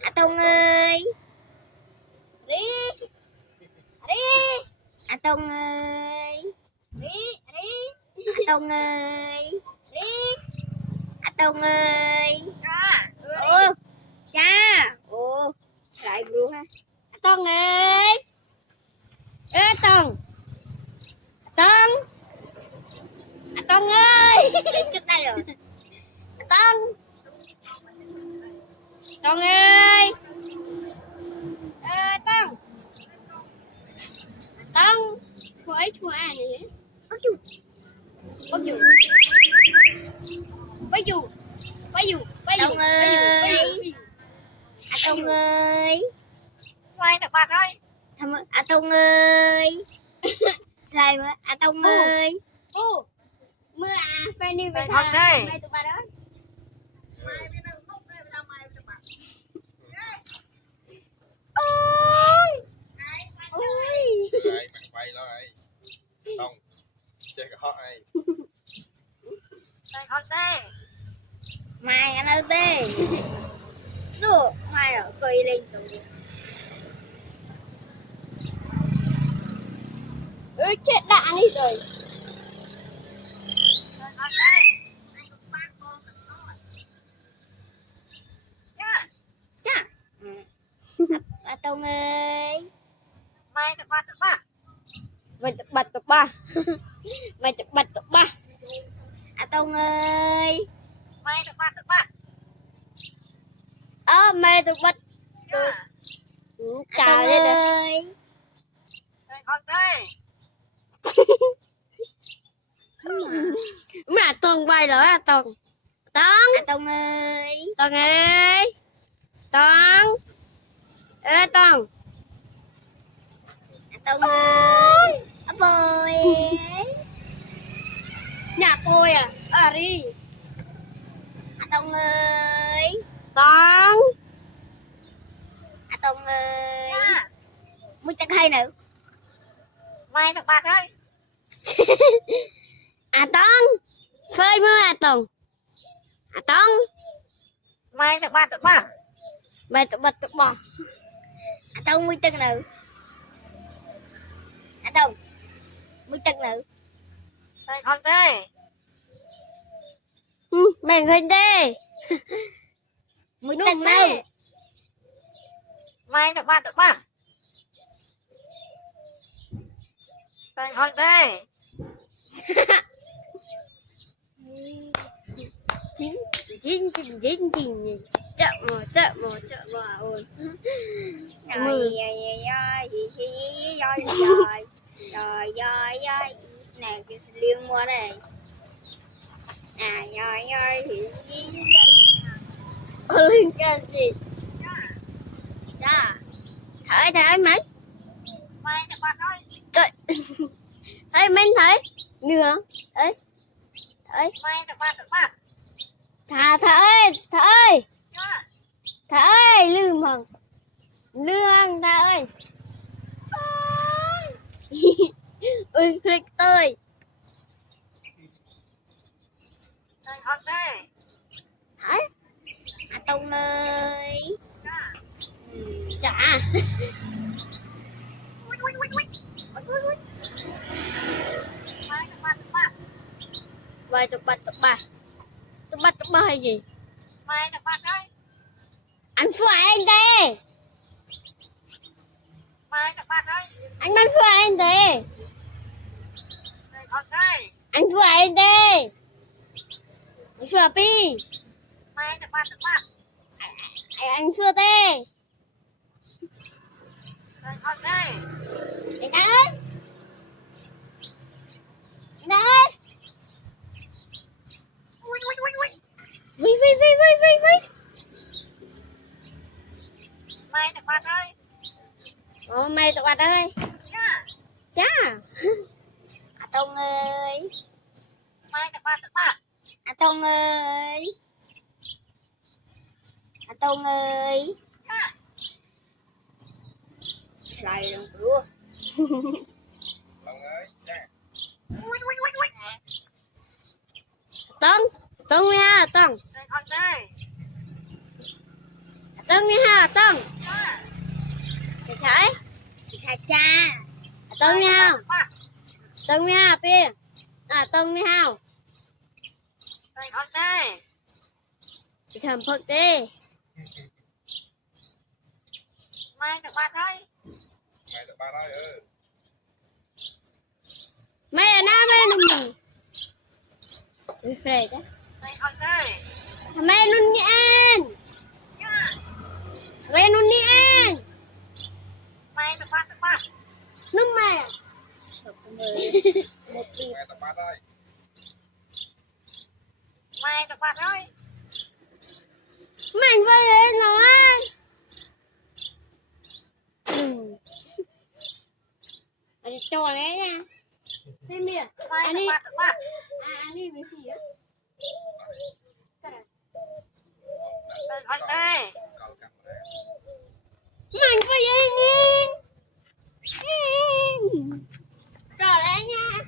À Tùng ơi. Ri. Ri. À Tùng ơi. Ri. Ri. À Tùng ơi. Ri. À Tùng ơi. Cha. Ồ. Cha. Ồ. Lại bro ha. À Tùng ơi. Ê Tùng. Tùng. À Tùng ơi. Đến trước đây rồi. À Tùng. Tùng ơi. Ê Tùng. Tùng. Cô ấy chua à nhỉ? Ôi chú. Bác dù. Bác dù. Bác dù. Bác dù. Tùng ơi. À Tùng ơi. Ngoài được bạn ơi. À Tùng ơi. Lại mà. À Tùng ơi. Ô. Mưa à. Phải đi về Học đây. mai tụi bạn ơi. Ôi. Ôi. Ai mày quay đó ai không chơi cái hot ai Học đây. Mai anh ơi bê. Đồ. Mai ở cây lên rồi. Ôi chết đạn đi rồi. Học đây. Cha. À Tùng ơi. Mai tụi ba. Mày tụi ba. Mày tụi ba. À Tùng ơi. Mai tụi ba. Mày tụi ba. Chào Tùng lên đây. ơi. Học đây. Mà Tùng bay rồi à Tùng. Tùng. À Tùng ơi. Tùng ơi. Tùng. Ê Tùng. À Tùng ơi. À bồi. Nhà tôi à. À đi. À Tùng ơi. Tùng. À Tùng ơi. Muốn chắc hay nữa. Mai tụi ba ơi. À Tùng. Phơi mưa à Tùng. À Tùng. Mai tụi ba. Mày tụi ba. À Tùng muốn chắc nữa. À Tùng. Muốn chắc nữa. Mày con đây. Mày hình đi. Muốn chắc đâu. Mai tụi ba. Mày con đây. Chín. Chậm mà ôi. Rồi. Nè cái liên mua này. À rồi thì Lên cái gì? đó. Thấy mấy. Mai tụi ba ơi. Trời. Thấy mấy thấy. Nữa. Đấy. Đấy. Mai tụi ba. Thả ơi, lương mừng. Lương thả ơi. Ui, click tôi. Thả. À Tùng ơi. Chả. Vậy tụi ba hay gì? Anh phải anh đây. Anh bắn phải anh đây. Anh phải anh đây. Anh phải pi. Anh phải đây. Anh ơi. Anh ơi. Vui. Ồ, mày tụi bạn ơi. Chà. À Tùng ơi. À Tùng ơi. À Tùng ơi. Lại luôn bro. Long ơi cha Tông nha, Tông. ต้องมีห้าต้องใช่ cha cha ต้องมีห้าต้องมีห้าปีต้องมีห้าไปทำพวกดิไม่แต่บ้านได้ mày được ba nói ừ ไม่นะไม่นุ่มเฟรดทำไมนุ่นนี่เองเวนุ่นนี่เองนุ่มไหม mày tập ba đây มันไปเลยเหรออันนี้โตแล้วเนี่ยไม่มีอันนี้อันนี้ไม่สีอ่ะ cậu cắm đấy มันไปยังไงโตแล้วเนี่ย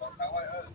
còn tao ơi ừ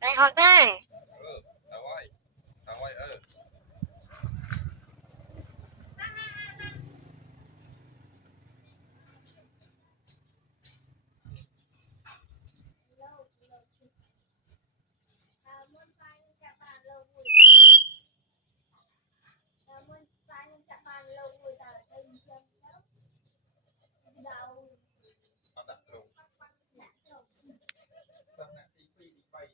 Đây hoặc đây ừ tao ơi ừ tao đặt luôn tao nãy đi phi đi bay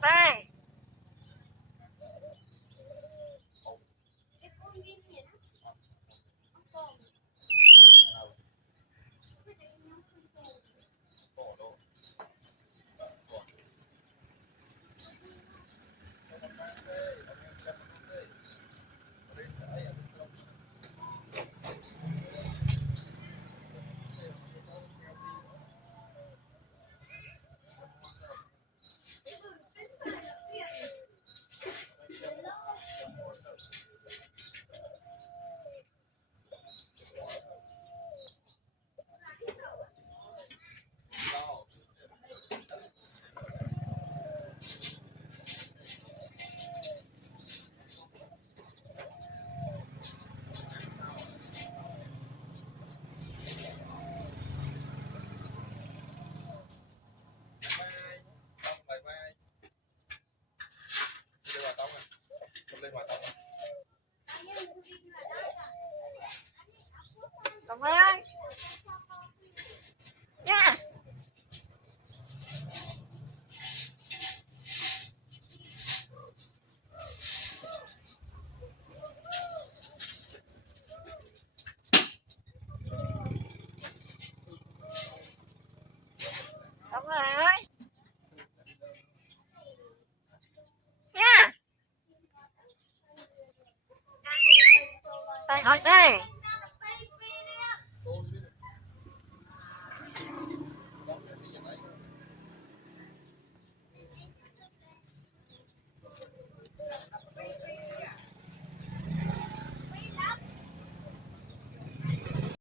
đây. Cổ độ. Bye bye. Lên hòa tóc này. Lên hòa tóc này. Cảm ơn. Nha. Cảm ơn. Nha. Đây, đây.